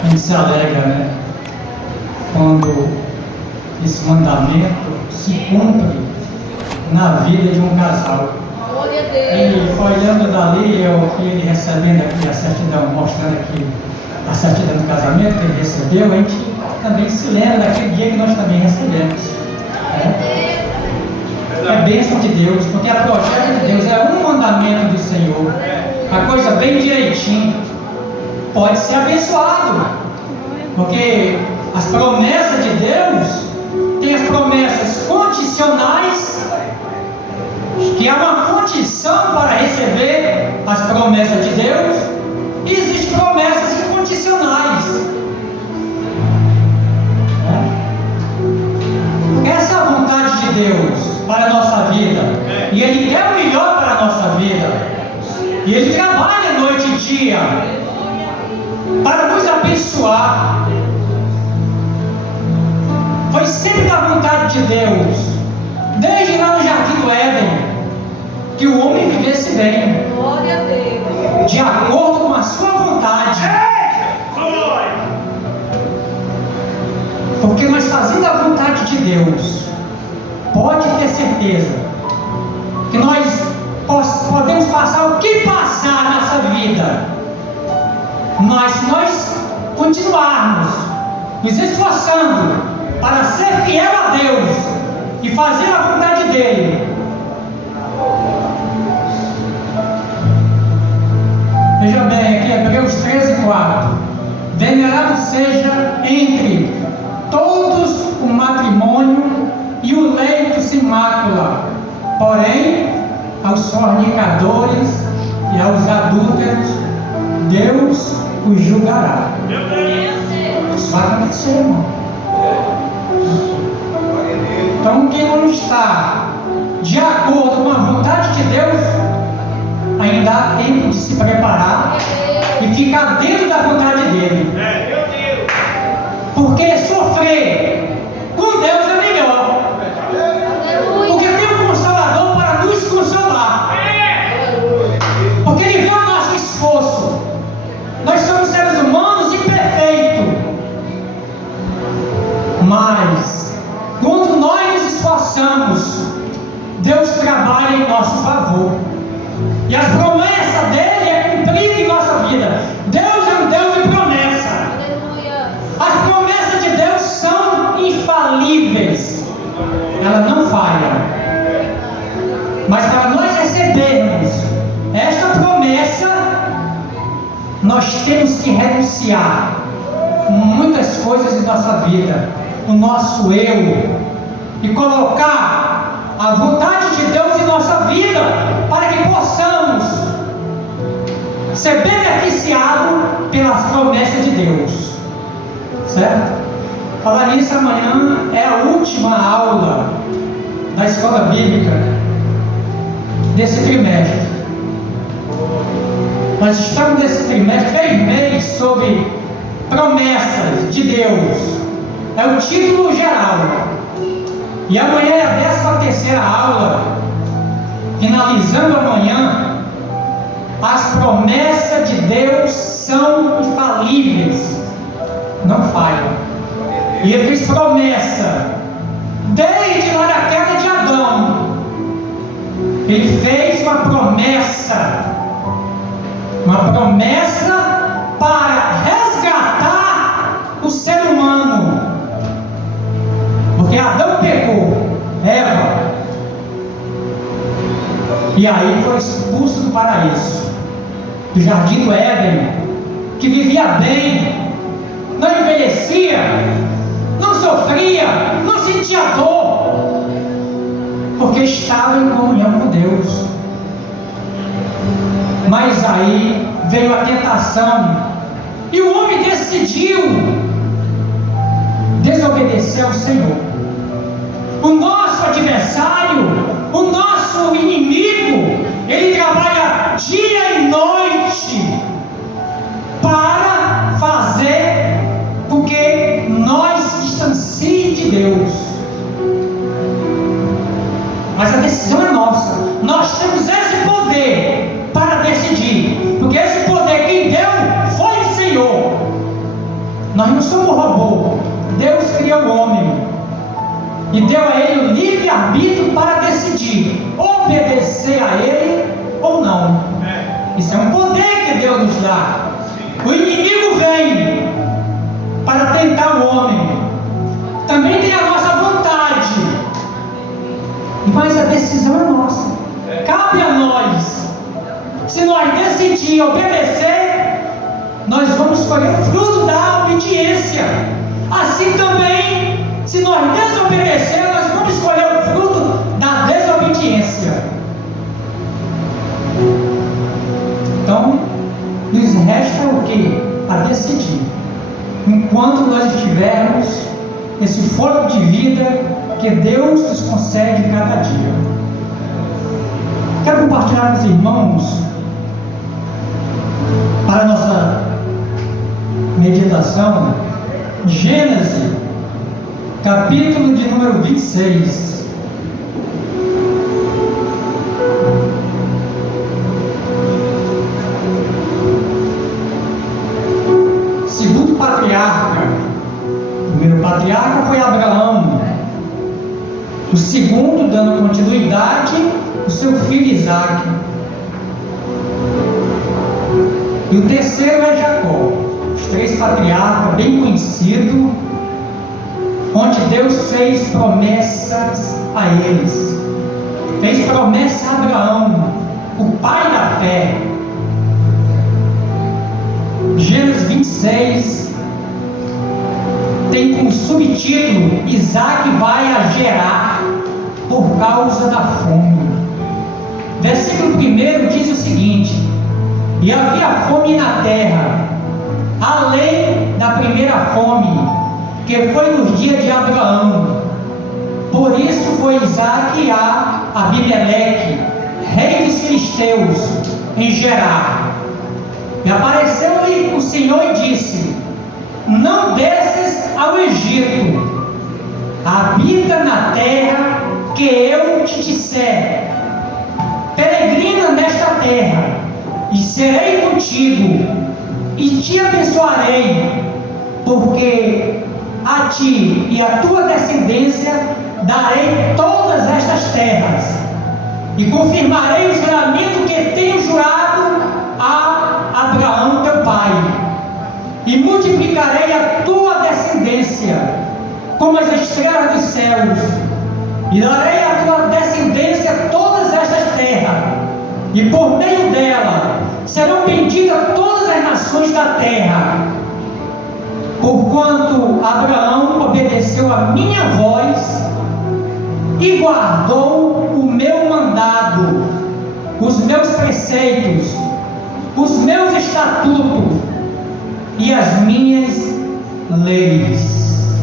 A gente se alegra, né? Quando esse mandamento se cumpre na vida de um casal. E olhando dali, ele recebendo aqui a certidão, mostrando aqui a certidão do casamento que ele recebeu, a gente também se lembra daquele dia que nós também recebemos. É bênção de Deus, porque a projeto de Deus é um mandamento do Senhor. A coisa bem direitinho pode ser abençoado, porque as promessas de Deus tem as promessas condicionais, que há uma condição para receber as promessas de Deus, e existem promessas incondicionais. Essa é a vontade de Deus para a nossa vida, e Ele quer o melhor para a nossa vida, e Ele trabalha noite e dia para nos abençoar. Foi sempre da vontade de Deus, desde lá no Jardim do Éden, que o homem vivesse bem, de acordo com a sua vontade. Porque nós fazendo a vontade de Deus, pode ter certeza que nós podemos passar o que passar nessa vida, mas se nós continuarmos nos esforçando para ser fiel a Deus e fazer a vontade dele, veja bem aqui, Hebreus 13:4, venerado seja entre todos o matrimônio e o leito sem mácula, porém aos fornicadores e aos adúlteros Deus os julgará. Isso vai acontecer, irmão. Então quem não está de acordo com a vontade de Deus, ainda há tempo de se preparar e ficar dentro da vontade dele. Porque sofrer com Deus é melhor. Porque tem um Consolador para nos consolar. Porque Ele vê o nosso esforço. Nós somos seres humanos imperfeitos. Mas quando nós nos esforçamos, Deus trabalha em nosso favor. E as promessas dele é cumprida em nossa vida. Deus é um Deus de promessa. As promessas de Deus são infalíveis. Ela não falha. Mas para nós recebermos esta promessa, nós temos que renunciar muitas coisas em nossa vida, o nosso eu, e colocar a vontade de Deus em nossa vida, para que possamos ser beneficiados pelas promessas de Deus. Certo? Falar nisso, amanhã é a última aula da escola bíblica desse trimestre. Nós estamos nesse trimestre 3 meses sobre promessas de Deus. É o título geral. E amanhã é a 13ª aula, finalizando amanhã. As promessas de Deus são infalíveis, não falham. E Ele fez promessa desde lá da queda de Adão. Ele fez uma promessa para resgatar o ser humano. Porque Adão pecou Eva, e aí foi expulso do paraíso, do jardim do Éden, que vivia bem, não envelhecia, não sofria, não sentia dor, porque estava em comunhão com Deus. Mas aí veio a tentação, e o homem decidiu desobedecer ao Senhor. O nosso adversário, o nosso inimigo, ele trabalha dia e noite para fazer com que nós distancie de Deus. Mas a decisão é nossa. Nós temos esse poder para decidir, porque esse poder quem deu foi o Senhor. Nós não somos robô. Deus criou o homem e deu a ele o livre-arbítrio para decidir obedecer a ele ou não. Isso é um poder que Deus nos dá. O inimigo vem para tentar o homem. Também tem a nossa vontade, mas a decisão é nossa. Cabe a nós. Se nós decidir obedecer, nós vamos colher o fruto da obediência. Assim também, se nós desobedecer, nós vamos colher o fruto da desobediência. Então, nos resta o que? A decidir. Enquanto nós estivermos esse fôlego de vida que Deus nos concede cada dia. Quero compartilhar com os irmãos, para a nossa meditação, Gênesis, capítulo de número 26. Segundo patriarca. O primeiro patriarca foi Abraão. O segundo, dando continuidade, o seu filho Isaque. E o terceiro é Jacó. Os três patriarcas, bem conhecidos, onde Deus fez promessas a eles. Fez promessa a Abraão, o pai da fé. Gênesis 26 tem como subtítulo: Isaque vai a Gerar por causa da fome. Versículo 1 diz o seguinte: e havia fome na terra, além da primeira fome, que foi nos dias de Abraão. Por isso foi Isaque a Abimeleque, rei dos filisteus, em Gerar. E apareceu-lhe o Senhor e disse: não desces ao Egito, habita na terra que eu te disser, peregrina nesta terra, e serei contigo, e te abençoarei, porque a ti e a tua descendência darei todas estas terras, e confirmarei o juramento que tenho jurado a Abraão teu pai, e multiplicarei a tua descendência como as estrelas dos céus, e darei à tua descendência todas estas terras, e por meio dela serão benditas todas as nações da terra, porquanto Abraão obedeceu a minha voz e guardou o meu mandado, os meus preceitos, os meus estatutos e as minhas leis.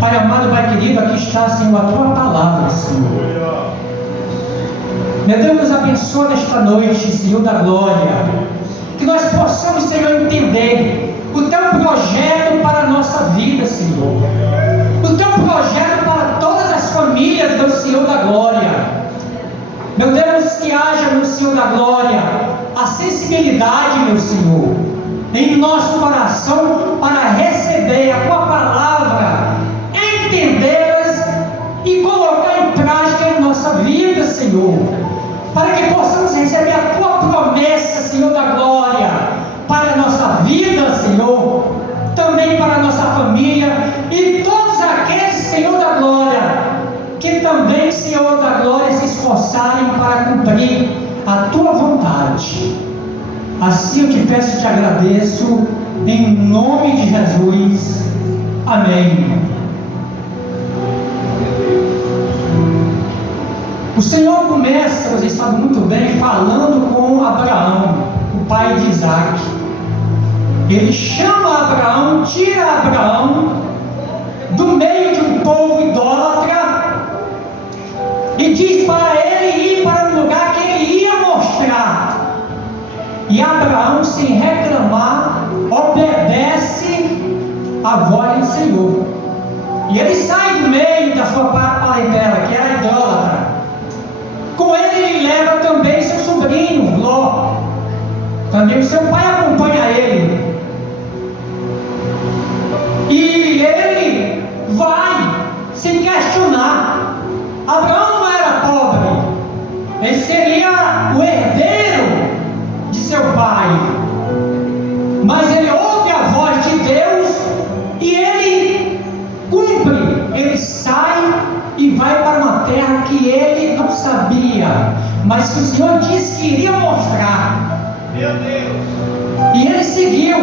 Pai amado, Pai querido, aqui está, Senhor, a tua palavra, Senhor. Meu Deus, nos abençoa nesta noite, Senhor da glória, que nós possamos, Senhor, entender o teu projeto para a nossa vida, Senhor, o teu projeto para todas as famílias do Senhor da glória. Meu Deus, que haja no Senhor da glória a sensibilidade, meu Senhor, em nosso coração para receber a tua palavra, entendê-las e colocar em prática em nossa vida, Senhor, para que possamos receber a tua promessa, Senhor da glória, para a nossa vida, Senhor, também para a nossa família e todos aqueles, Senhor da glória, que também, Senhor da glória, se esforçarem para cumprir a tua vontade. Assim eu te peço e te agradeço, em nome de Jesus. Amém. O Senhor começa, vocês sabem muito bem, falando com Abraão, o pai de Isaque. Ele chama Abraão, tira Abraão do meio de um povo idólatra e diz para ele ir para um lugar que ele ia mostrar. E Abraão, sem reclamar, obedece a voz do Senhor. E ele sai do meio da sua parentela, que era idólatra. Com ele leva também seu sobrinho, Ló. Também o seu pai acompanha ele. E ele vai sem questionar. Abraão não era pobre. Ele seria o herdeiro de seu pai. Mas ele ouve a voz de Deus e ele cumpre. Ele sai e vai para uma terra que ele não sabia, mas que o Senhor disse que iria mostrar. Meu Deus! E ele seguiu.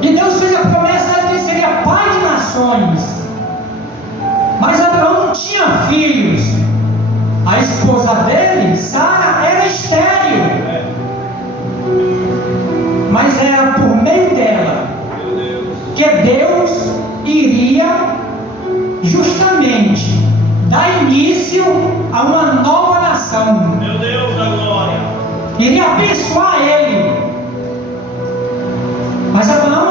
E Deus fez a promessa de que ele seria pai de nações. Mas Abraão não tinha filhos. A esposa dele, Sara, era estéril. Mas era por meio dela que Deus iria justamente dar início a uma nova nação. Meu Deus da glória! Iria abençoar ele. Mas Abraão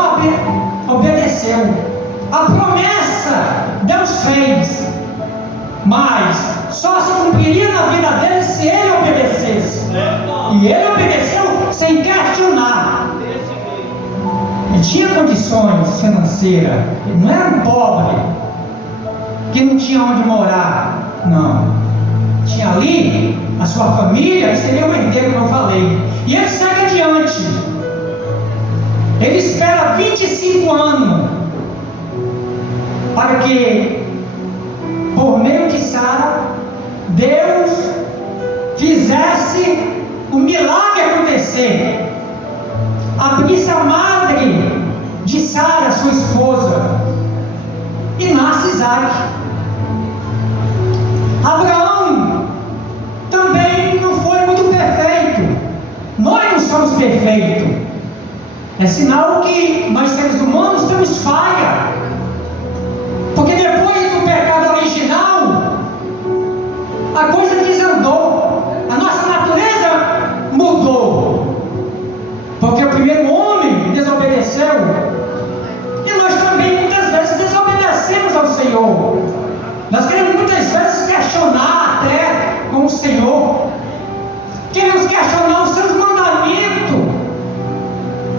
obedeceu. A promessa Deus fez, mas só se cumpriria na vida dele se ele obedecesse. E ele obedeceu sem questionar. Ele tinha condições financeiras. Ele não era um pobre que não tinha onde morar. Não. Tinha ali a sua família, e seria o herdeiro, como eu falei. E ele segue adiante. Ele espera 25 anos para que, por meio de Sara, Deus fizesse o milagre acontecer. Abrisse a madre de Sara, sua esposa, e nasce Isaac. Abraão também não foi muito perfeito. Nós não somos perfeitos. É sinal que nós, seres humanos, temos falha. Porque depois do pecado original, a coisa desandou. A nossa natureza mudou. Porque o primeiro homem desobedeceu. E nós também muitas vezes desobedecemos ao Senhor. Nós queremos muitas vezes questionar até com o Senhor. Queremos questionar os seus mandamentos.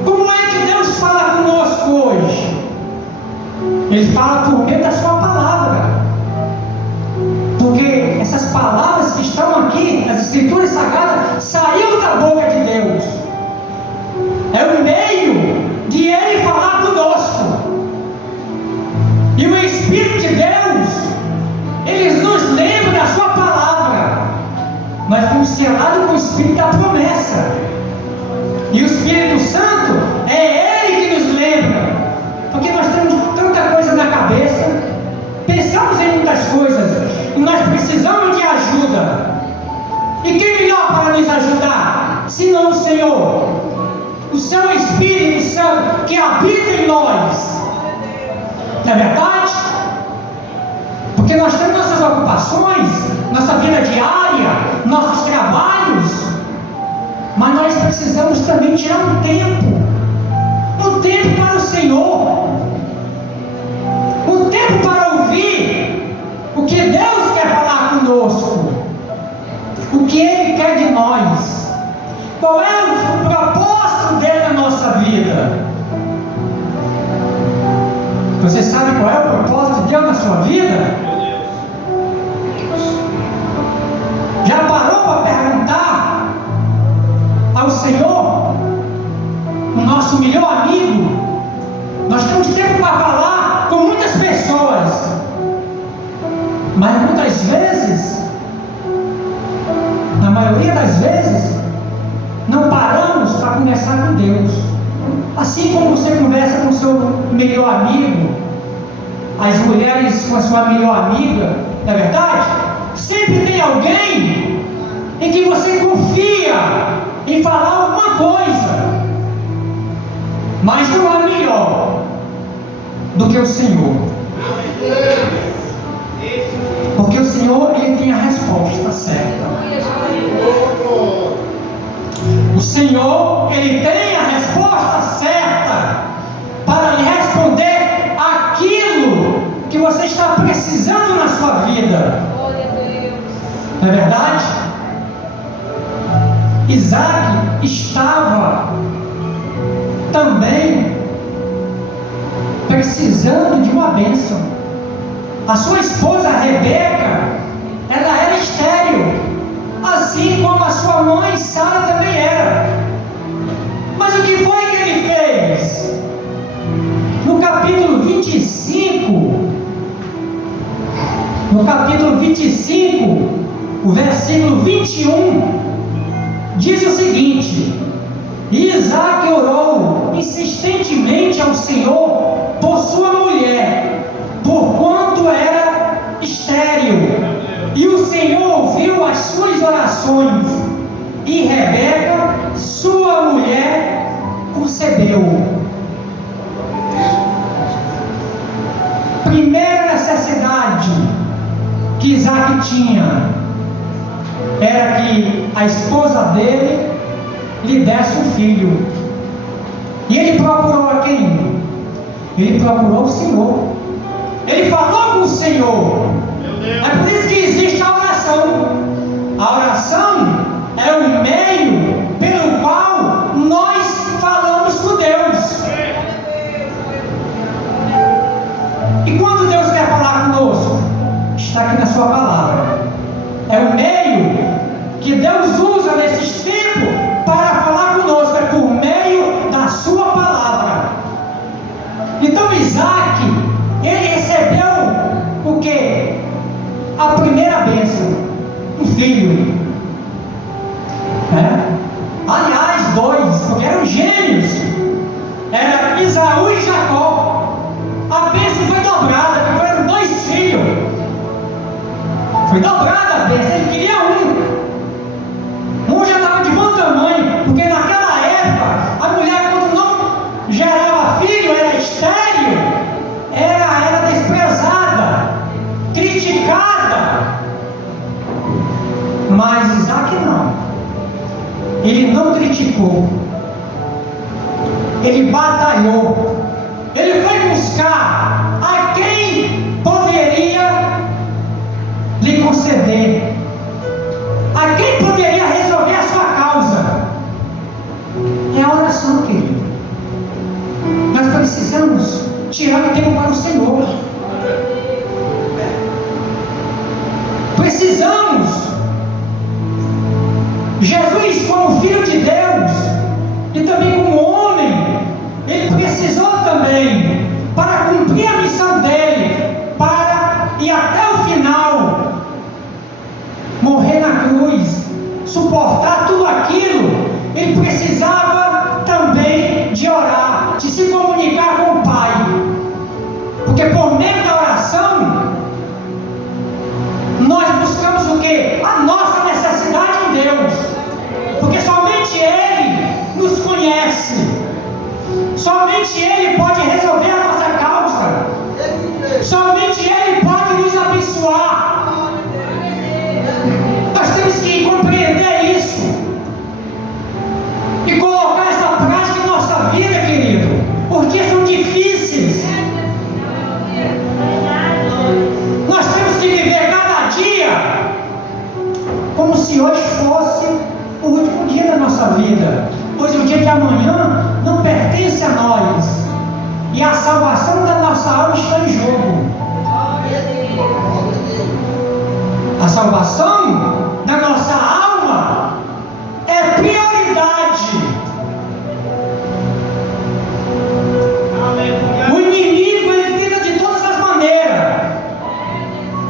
Como é que Deus fala conosco hoje? Ele fala por meio da sua palavra. Porque essas palavras que estão aqui, as Escrituras Sagradas, saíram da boca de Deus. É o meio de Ele falar conosco. E o Espírito de Deus, Ele nos lembra da sua palavra. Nós fomos selados com o Espírito da promessa. E o Espírito Santo é Ele que nos lembra. Porque nós temos tanta coisa na cabeça, pensamos em muitas coisas, e nós precisamos de ajuda. E quem melhor para nos ajudar, senão o Senhor? O seu Espírito Santo que habita em nós. Não é verdade? Porque nós temos nossas ocupações, nossa vida diária, nossos trabalhos, mas nós precisamos também tirar um tempo para o Senhor, um tempo para ouvir o que Deus quer falar conosco, o que Ele quer de nós, qual é o propósito dele na nossa vida. Você sabe qual é o propósito de Deus na sua vida? Já parou para perguntar ao Senhor, o nosso melhor amigo? Nós temos tempo para falar com muitas pessoas, mas muitas vezes, na maioria das vezes, não paramos para conversar com Deus. Assim como você conversa com o seu melhor amigo, as mulheres com a sua melhor amiga, não é verdade? Sempre tem alguém em que você confia em falar alguma coisa, mas não é melhor do que o Senhor. Porque o Senhor, Ele tem a resposta certa. O Senhor, Ele tem a resposta certa para lhe responder aquilo que você está precisando na sua vida. Não é verdade? Isaac estava também precisando de uma bênção. A sua esposa Rebeca, ela era estéril, assim como a sua mãe Sara também era. Mas o que foi que ele fez? No capítulo 25, o versículo 21, diz o seguinte: Isaac orou insistentemente ao Senhor por sua mulher, porquanto era estéril. E o Senhor ouviu as suas orações, e Rebeca, sua mulher, concebeu. Primeira necessidade que Isaac tinha era que a esposa dele lhe desse um filho. E ele procurou a quem? Ele procurou o Senhor. Ele falou com o Senhor. É por isso que existe a oração. A oração é o meio pelo qual nós falamos com Deus. E quando Deus quer falar conosco? Está aqui na sua palavra. É o meio que Deus usa nesses tempos para falar conosco, é por meio da sua palavra. Então Isaac, ele recebeu o quê? A primeira bênção, um filho. Aliás, dois, porque eram gêmeos. Era Esaú e Jacó. A bênção foi dobrada, porque eram dois filhos. Foi dobrada a bênção, ele queria um já estava de bom tamanho, porque naquela época a mulher, quando não gerava filho, era estéril, era desprezada, criticada. Mas Isaac não. Ele não criticou, ele batalhou, ele foi buscar a quem poderia lhe conceder, a quem poderia resolver a sua causa. É a oração, querido. Nós precisamos tirar o tempo para o Senhor. Precisamos. Jesus, como Filho de Deus e também como homem, ele precisou também, para cumprir a missão dele, para ir até o final, morrer na cruz, suportar tudo aquilo, ele precisava também de orar, de se comunicar com o Pai, porque por meio da oração nós buscamos o quê? A nossa necessidade em Deus, porque somente Ele nos conhece, somente Ele pode resolver a nossa causa, somente Ele pode nos abençoar. Nós temos que compreender isso e colocar essa prática em nossa vida, querido, porque são difíceis. Nós temos que viver cada dia como se hoje fosse o último dia da nossa vida, pois o dia de amanhã não pertence a nós e a salvação da nossa alma está em jogo. A salvação da nossa alma é prioridade. O inimigo, ele tenta de todas as maneiras.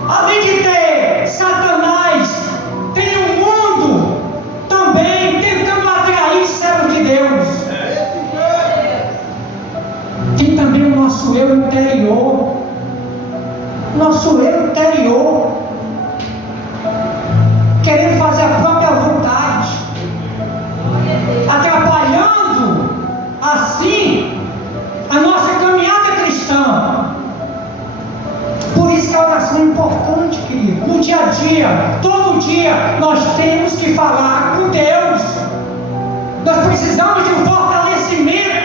Além de ter Satanás, tem o mundo também tentando atrair servos de Deus. Tem também o nosso eu interior. Nosso eu interior, querendo fazer a própria vontade, atrapalhando assim a nossa caminhada cristã. Por isso que a oração é importante, querido. No dia a dia, todo dia, nós temos que falar com Deus. Nós precisamos de um fortalecimento.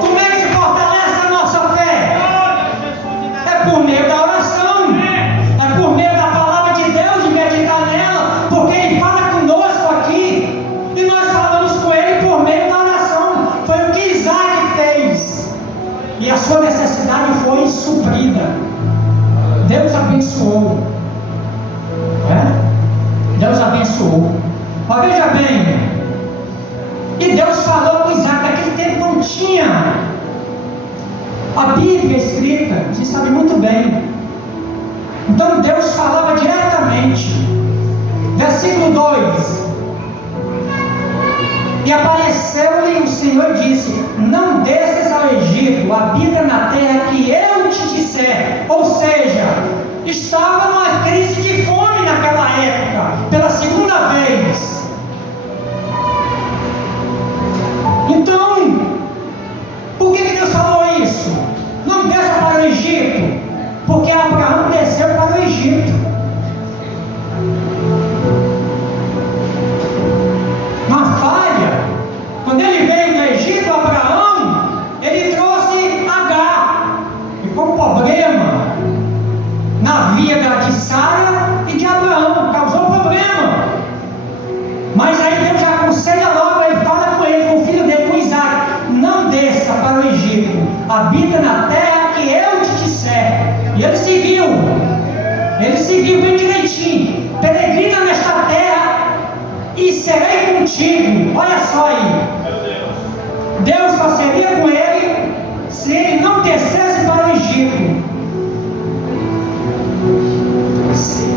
Como é que se fortalece a nossa fé? É por meio da oração, é por meio da palavra de Deus, de meditar nela, porque Ele fala conosco aqui. suprida. Deus abençoou. Deus abençoou. Mas veja bem, e Deus falou com Isaac. Naquele tempo não tinha a Bíblia escrita, você sabe muito bem. Então Deus falava diretamente. Versículo 2: e apareceu-lhe o Senhor e disse: não desças ao Egito, habita na terra que eu te disser. Ou seja, estava numa crise de fome naquela época, pela segunda vez. Então, por que Deus falou isso? Não desça para o Egito, porque Abraão desceu para o Egito. Uma falha. Quando ele veio do Egito, Abraão, ele trouxe Agar. Ficou um problema na vida de Sara e de Abraão, causou problema. Mas aí Deus já aconselha logo, ele fala com ele, com o filho dele, com Isaac: não desça para o Egito, habita na terra que eu te disser. E ele seguiu bem direitinho: peregrina nesta terra e serei contigo. Olha só aí, Deus só seria com ele se ele não descesse para o Egito.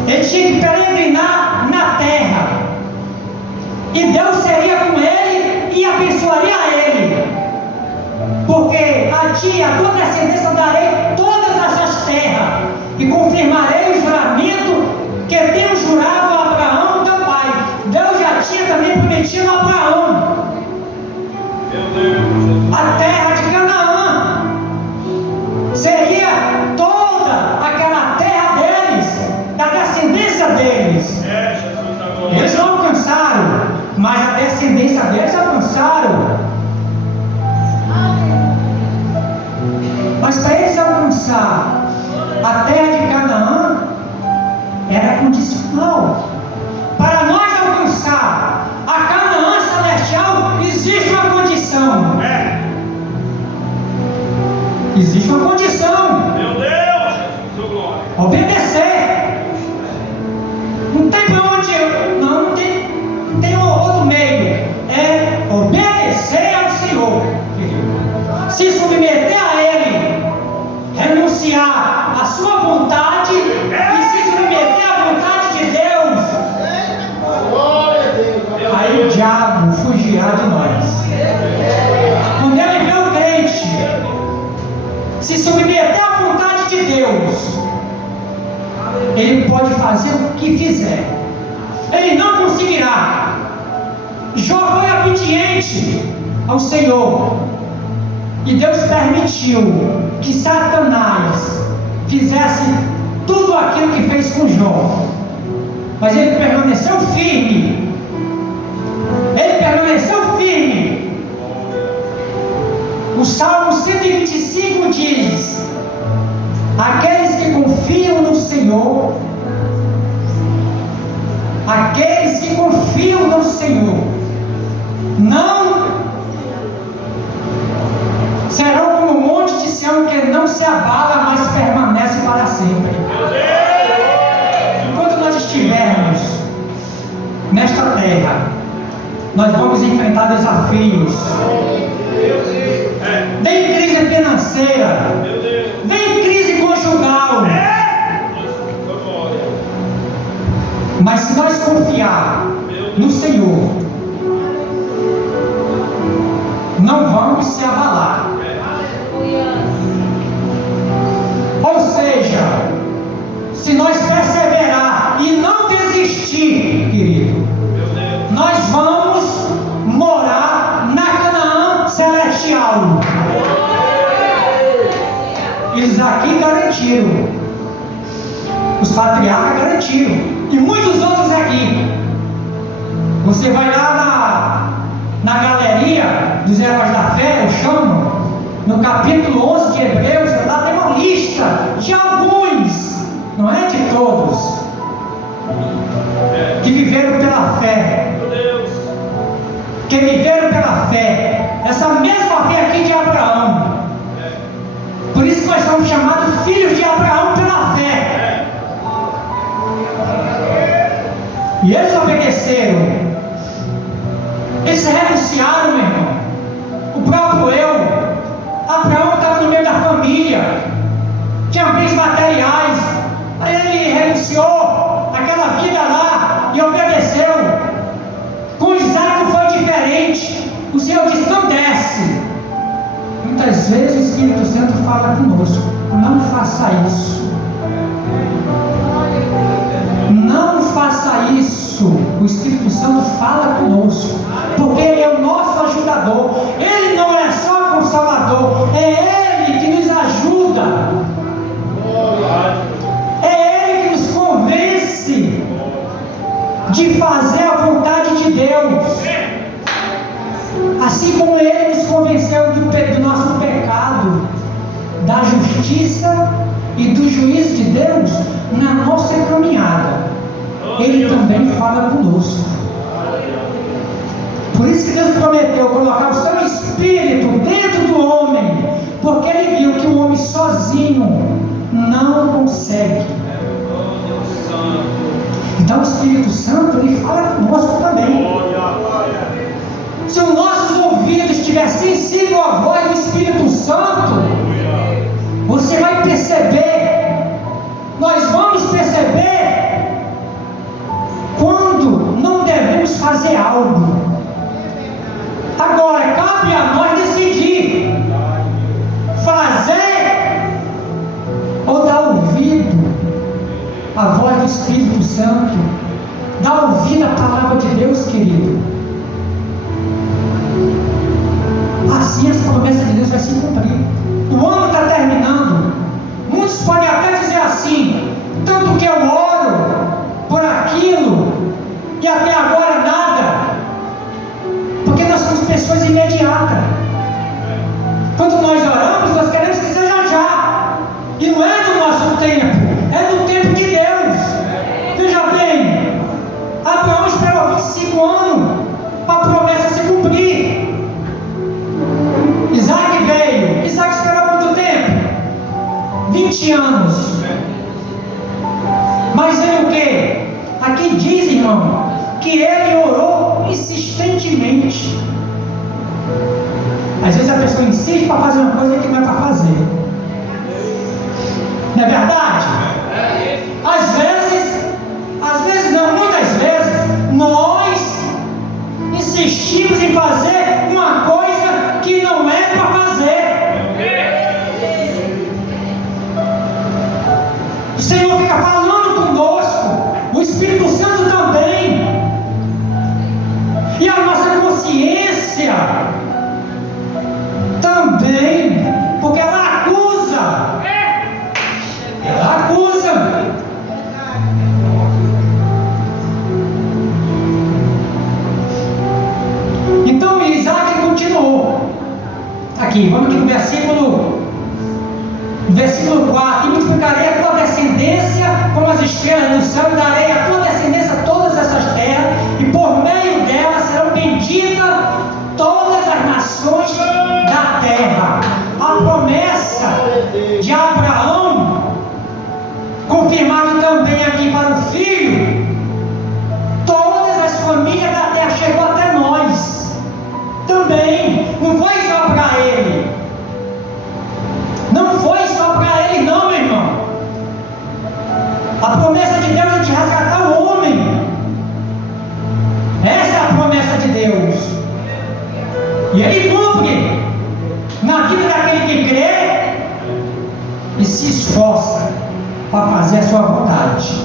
Ele tinha que peregrinar na terra, e Deus seria com ele e abençoaria ele, porque a ti e a tua descendência darei todas essas terras, e confirmarei o juramento que Deus jurava a Abraão teu pai. Deus já tinha também prometido a Abraão a terra de Canaã. Seria toda aquela terra deles, da descendência deles. Eles não alcançaram, mas a descendência deles alcançaram. Mas para eles alcançar a terra de Canaã, era condicional. Para nós alcançar a Canaã celestial, existe uma condição. Existe uma condição. Meu Deus, Jesus, glória. Obedecer. Não tem para onde, não tem outro meio. É obedecer ao Senhor, se submeter a Ele, renunciar à sua vontade e se submeter à vontade de Deus. Aí o diabo fugirá de nós. Quando ele vê o crente se submeter à vontade de Deus, ele pode fazer o que fizer, ele não conseguirá. Jó foi obediente ao Senhor, e Deus permitiu que Satanás fizesse tudo aquilo que fez com Jó, mas ele permaneceu firme. Ele permaneceu firme. O Salmo 125 diz: aqueles que confiam no Senhor, aqueles que confiam no Senhor, não serão como o monte de Sião, que não se abala, mas permanece para sempre. Enquanto nós estivermos nesta terra, nós vamos enfrentar desafios. Vem crise financeira, vem crise conjugal, mas se nós confiar no Senhor, não vamos se abalar. Ou seja, se nós perseverar e não desistir, querido, nós vamos morar na Canaã celestial. Eles aqui garantiram, os patriarcas garantiram, e muitos outros aqui. Você vai lá na galeria dos heróis da fé, eu chamo, no capítulo 11 de Hebreus, lá tem uma lista de alguns, não é de todos, que viveram pela fé. Que viveram pela fé, essa mesma fé aqui de Abraão. Por isso que nós somos chamados E eles obedeceram. Eles se renunciaram, meu irmão. O próprio eu. Abraão estava no meio da família. Tinha bens materiais. Aí ele renunciou àquela vida lá e obedeceu. Com Isaac foi diferente. O Senhor disse: não desce. Muitas vezes o Espírito Santo fala conosco: não faça isso. Não faça isso. O Espírito Santo fala conosco, porque Ele é o nosso ajudador. Ele não é só consolador, é Ele que nos ajuda, é Ele que nos convence de fazer a vontade de Deus, assim como Ele nos convenceu do nosso pecado, da justiça e do juízo de Deus na nossa caminhada. Ele também fala conosco. Por isso que Deus prometeu colocar o seu Espírito dentro do homem, porque Ele viu que o homem sozinho não consegue. Então o Espírito Santo, Ele fala conosco também. Se os nossos ouvidos estiverem sensíveis à voz do Espírito Santo, você vai perceber, nós vamos perceber quando não devemos fazer algo. Agora, cabe a nós decidir fazer ou dar ouvido à voz do Espírito Santo, dar ouvido à palavra de Deus, querido. Assim as promessas de Deus vão se cumprir. O ano está terminando. Muitos podem até dizer assim: tanto que eu oro por aquilo e até agora nada, porque nós somos pessoas imediatas. Quando nós oramos, nós queremos que seja já, e não é do nosso tempo, é do tempo de Deus. Veja bem, Abraão esperou 25 anos para a promessa se cumprir. Isaac veio. Isaac esperou quanto tempo? 20 anos. Mas ele o quê? Aqui diz, irmão, que ele orou insistentemente. Às vezes a pessoa insiste para fazer uma coisa que não é para fazer. Não é verdade? Às vezes não, muitas vezes, nós insistimos em fazer uma coisa que não é para fazer. O Senhor fica falando conosco, o Espírito Santo também, e a nossa consciência também, porque ela acusa. Ela acusa. Então Isaac continuou. Aqui, vamos aqui no versículo 4: e multiplicarei a tua descendência como as estrelas do céu, e darei a tua descendência a todas essas terras, e por meio dela serão benditas todas as nações da terra. A promessa de Abraão, confirmado também aqui para o filho, todas as famílias da terra chegou até nós também. Não foi só para ele. Não foi só para ele, não, meu irmão. A promessa de Deus é de resgatar o homem. Essa é a promessa de Deus. E Ele cumpre na vida daquele que crê e se esforça para fazer a sua vontade.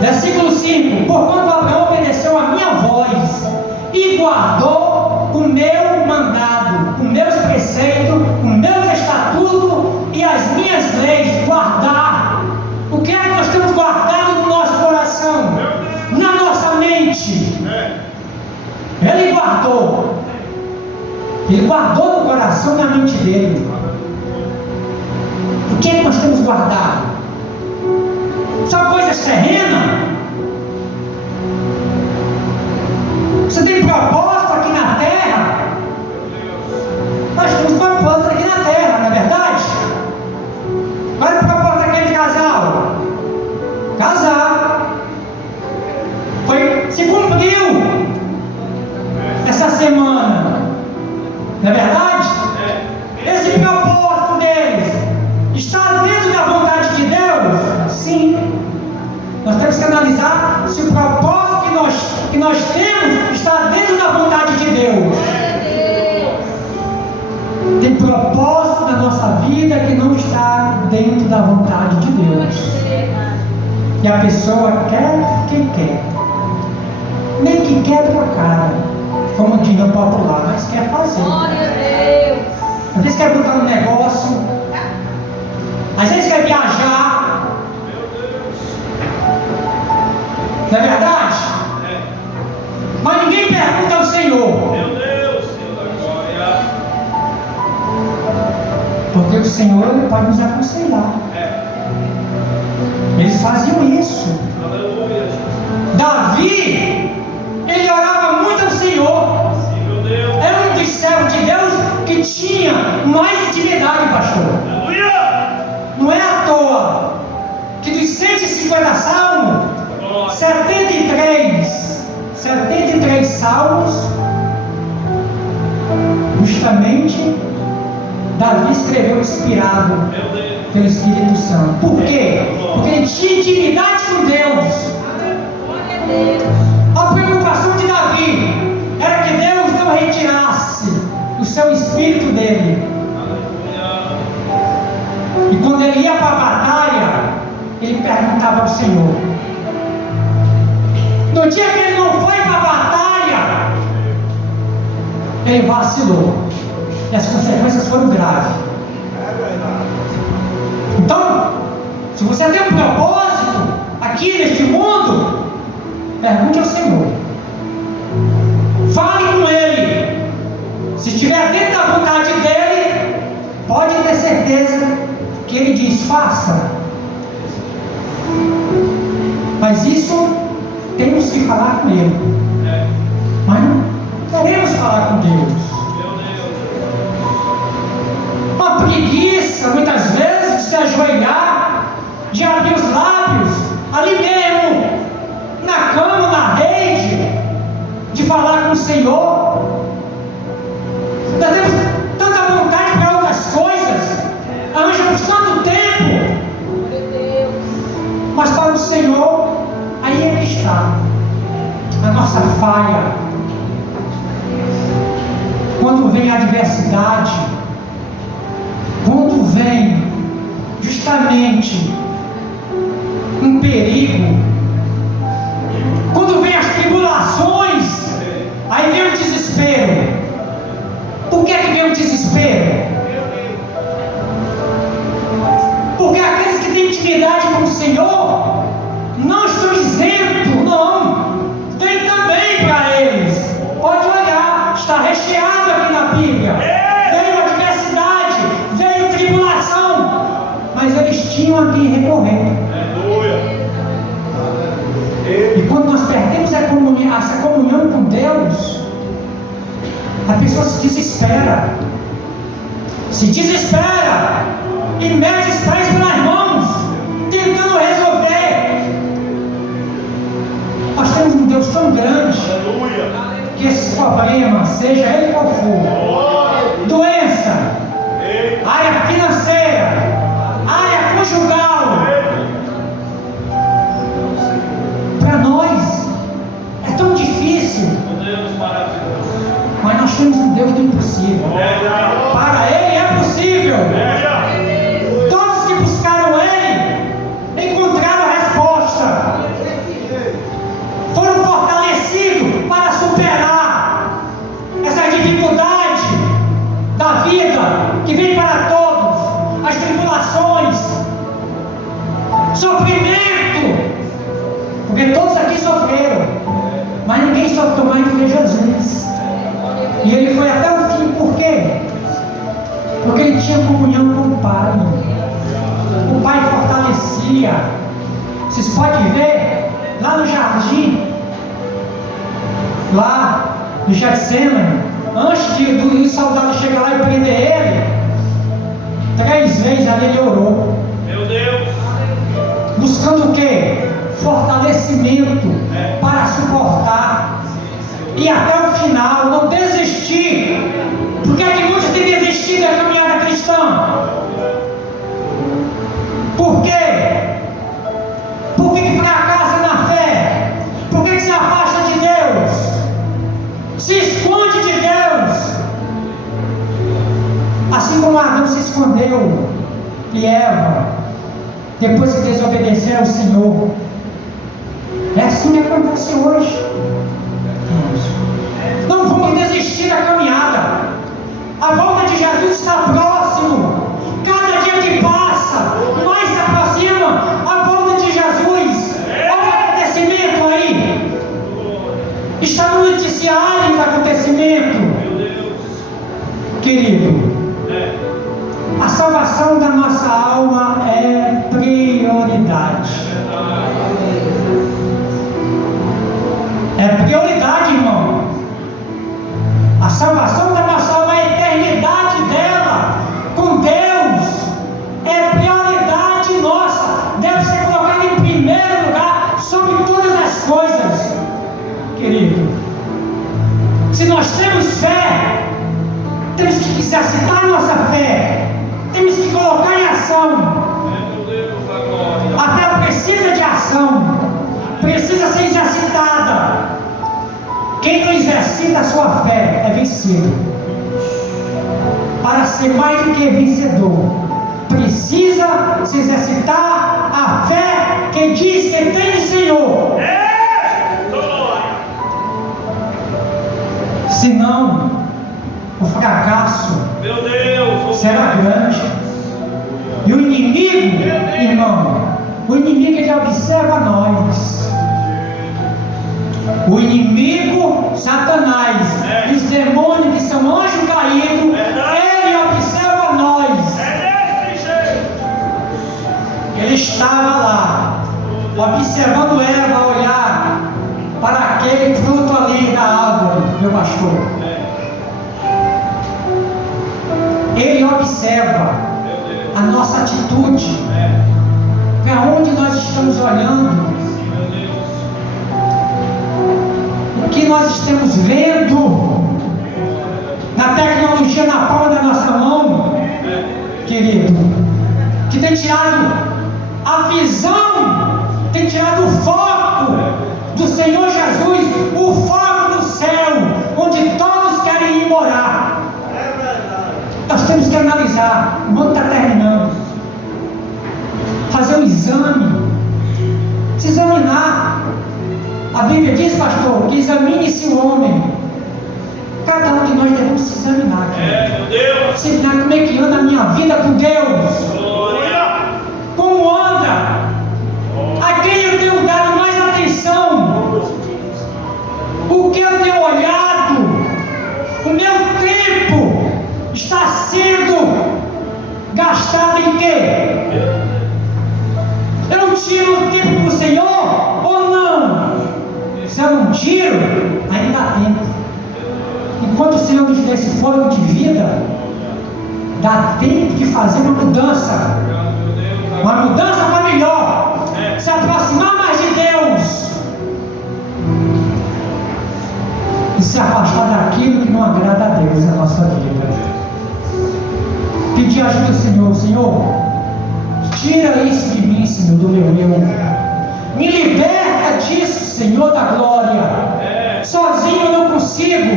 Versículo 5: porquanto Abraão obedeceu a minha voz e guardou o meu mandado, os meus preceitos, os meus estatutos e as minhas leis. Guardar. O que é que nós temos guardado no nosso coração, na nossa mente? Ele guardou. Ele guardou no coração e na mente dele. O que é que nós temos guardado? São coisas terrenas? Você tem propósito aqui na terra? Nós temos propósito aqui na terra, não é verdade? Qual é o propósito daquele casal? Casar. semana. Não é verdade? Esse propósito deles está dentro da vontade de Deus? Sim. Nós temos que analisar se o propósito que nós temos está dentro da vontade de Deus. Tem propósito na nossa vida que não está dentro da vontade de Deus. E a pessoa quer quem quer. Nem que quebra a cara, como diz no popular, mas quer fazer. Às vezes quer botar um negócio, às vezes quer viajar. Não é verdade? Mas ninguém pergunta ao Senhor. Meu Deus, Senhor da glória. Porque o Senhor ele pode nos aconselhar. Eles faziam isso. Aleluia, Jesus. Davi, ele orava muito ao Senhor. Sim, meu Deus. Era um dos servos de Deus que tinha mais intimidade, pastor. Aleluia. Não é à toa que dos 150 salmos, 73 salmos, justamente Davi escreveu inspirado Meu Deus. pelo Espírito Santo. Por quê? Porque ele tinha intimidade com Deus. A preocupação de Davi era que Deus não retirasse o seu espírito dele. Aleluia. E quando ele ia para a batalha, ele perguntava ao Senhor. No dia que ele não foi para a batalha, ele vacilou. E as consequências foram graves. Então, se você tem um propósito aqui neste mundo, pergunte ao Senhor. Fale com Ele. Se estiver dentro da vontade dEle, pode ter certeza que Ele diz, faça. Mas isso temos que falar com Ele. Mas não queremos falar com Deus. Uma preguiça, muitas vezes, de se ajoelhar, de abrir os lábios, ali mesmo, na cama, na rede, de falar com o Senhor. Nós temos tanta vontade para outras coisas, arranjamos tanto tempo, mas para o Senhor, aí é que está a nossa falha. Quando vem a adversidade, quando vem justamente um perigo, quando vem as tribulações, aí vem o desespero. Por que vem o desespero? Porque aqueles que têm intimidade com o Senhor não estão isentos, não. Tem também para eles. Pode olhar, está recheado aqui na Bíblia. Veio adversidade, veio tribulação, mas eles tinham a quem recorrer. E quando nós perdemos essa comunhão com Deus, a pessoa se desespera, e mete os pés pelas mãos, tentando resolver. Nós temos um Deus tão grande, que esse problema, seja ele qual for, doença, área financeira, área conjugal, para nós é tão difícil, mas nós temos um Deus do impossível. Para Ele é possível. Todos que buscaram Ele encontraram a resposta, foram fortalecidos para superar essa dificuldade da vida que vem para todos, as tribulações, sofrimento, porque todos aqui sofreram, mas ninguém sofreu mais do que Jesus. E ele foi até o fim. Por quê? Porque ele tinha comunhão com o Pai. O Pai fortalecia. Vocês podem ver lá no jardim, lá no Getsemane, antes dos soldados chegar lá e prender ele, 3 vezes ali ele orou. Meu Deus. Buscando o quê? Fortalecimento para suportar. E até o final, não desistiu. como Adão se escondeu e Eva, depois que desobedeceram ao Senhor. É assim que acontece hoje. Não vamos desistir da caminhada. A volta de Jesus está próximo. Cada dia que passa, mais se aproxima a volta de Jesus. Olha o acontecimento aí. Está no noticiário do acontecimento. Querido, a salvação da nossa alma é prioridade. É prioridade, irmão. A salvação da nossa alma é a eternidade dela com Deus. É prioridade nossa. Deve ser colocada em primeiro lugar sobre todas as coisas. Querido, se nós temos fé, temos que exercitar a nossa fé. Temos que colocar em ação. A fé precisa de ação. Precisa ser exercitada. Quem não exercita a sua fé é vencido. Para ser mais do que vencedor, precisa se exercitar a fé que diz que tem no Senhor. Senão, o fracasso será grande. E o inimigo, irmão, o inimigo ele observa nós. O inimigo, Satanás, os demônios que são anjos caídos, ele observa nós. Ele estava lá, observando Eva olhar para aquele fruto ali da árvore, meu pastor. Ele observa a nossa atitude, para onde nós estamos olhando, o que nós estamos vendo na tecnologia na palma da nossa mão, querido, que tem tirado a visão, tem tirado o foco do Senhor Jesus, o foco do céu, onde todos querem ir morar. Nós temos que analisar, o mundo está terminando, fazer um exame, se examinar. A Bíblia diz, pastor, que examine-se o homem. Cada um de nós devemos se examinar. Se examinar como é que anda a minha vida com Deus. Como anda? A quem eu tenho dado mais atenção? O que eu tenho olhado? O meu tempo está sendo gastado em quê? Eu tiro o tempo para o Senhor ou não? Se eu não tiro, ainda dá tempo. Enquanto o Senhor nos dá esse fôlego de vida, dá tempo de fazer uma mudança. Uma mudança para melhor. Se aproximar mais de Deus. E se afastar daquilo que não agrada a Deus na nossa vida. Pedir ajuda ao Senhor. Senhor, tira isso de mim, Senhor, do meu eu. Me liberta disso, Senhor da glória. Sozinho eu não consigo.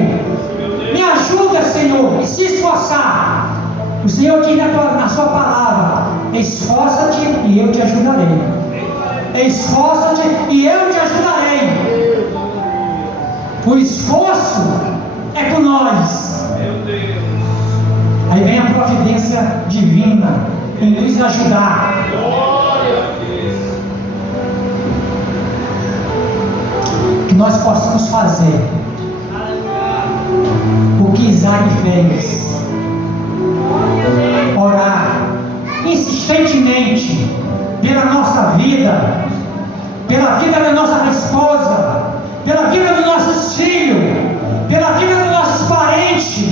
Me ajuda, Senhor, e se esforçar. O Senhor diz na sua palavra: esforça-te e eu te ajudarei. Esforça-te e eu te ajudarei. O esforço é com nós. Aí vem a providência divina em nos ajudar. Que nós possamos fazer o que Isaac fez. Orar insistentemente pela nossa vida, pela vida da nossa esposa, pela vida dos nossos filhos, pela vida dos nossos parentes,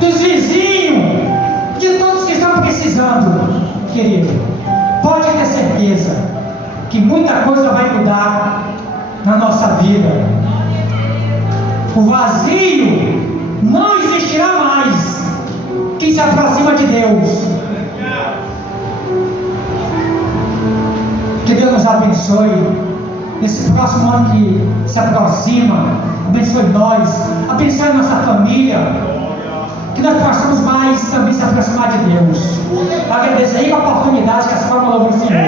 dos vizinhos, de todos que estão precisando, querido. Pode ter certeza que muita coisa vai mudar na nossa vida. O vazio não existirá mais. Quem se aproxima de Deus. Que Deus nos abençoe nesse próximo ano que se aproxima. Abençoe nós, abençoe nossa família, que nós possamos mais também se aproximar de Deus. Agradecer aí a oportunidade que a sua palavra nos ensinou.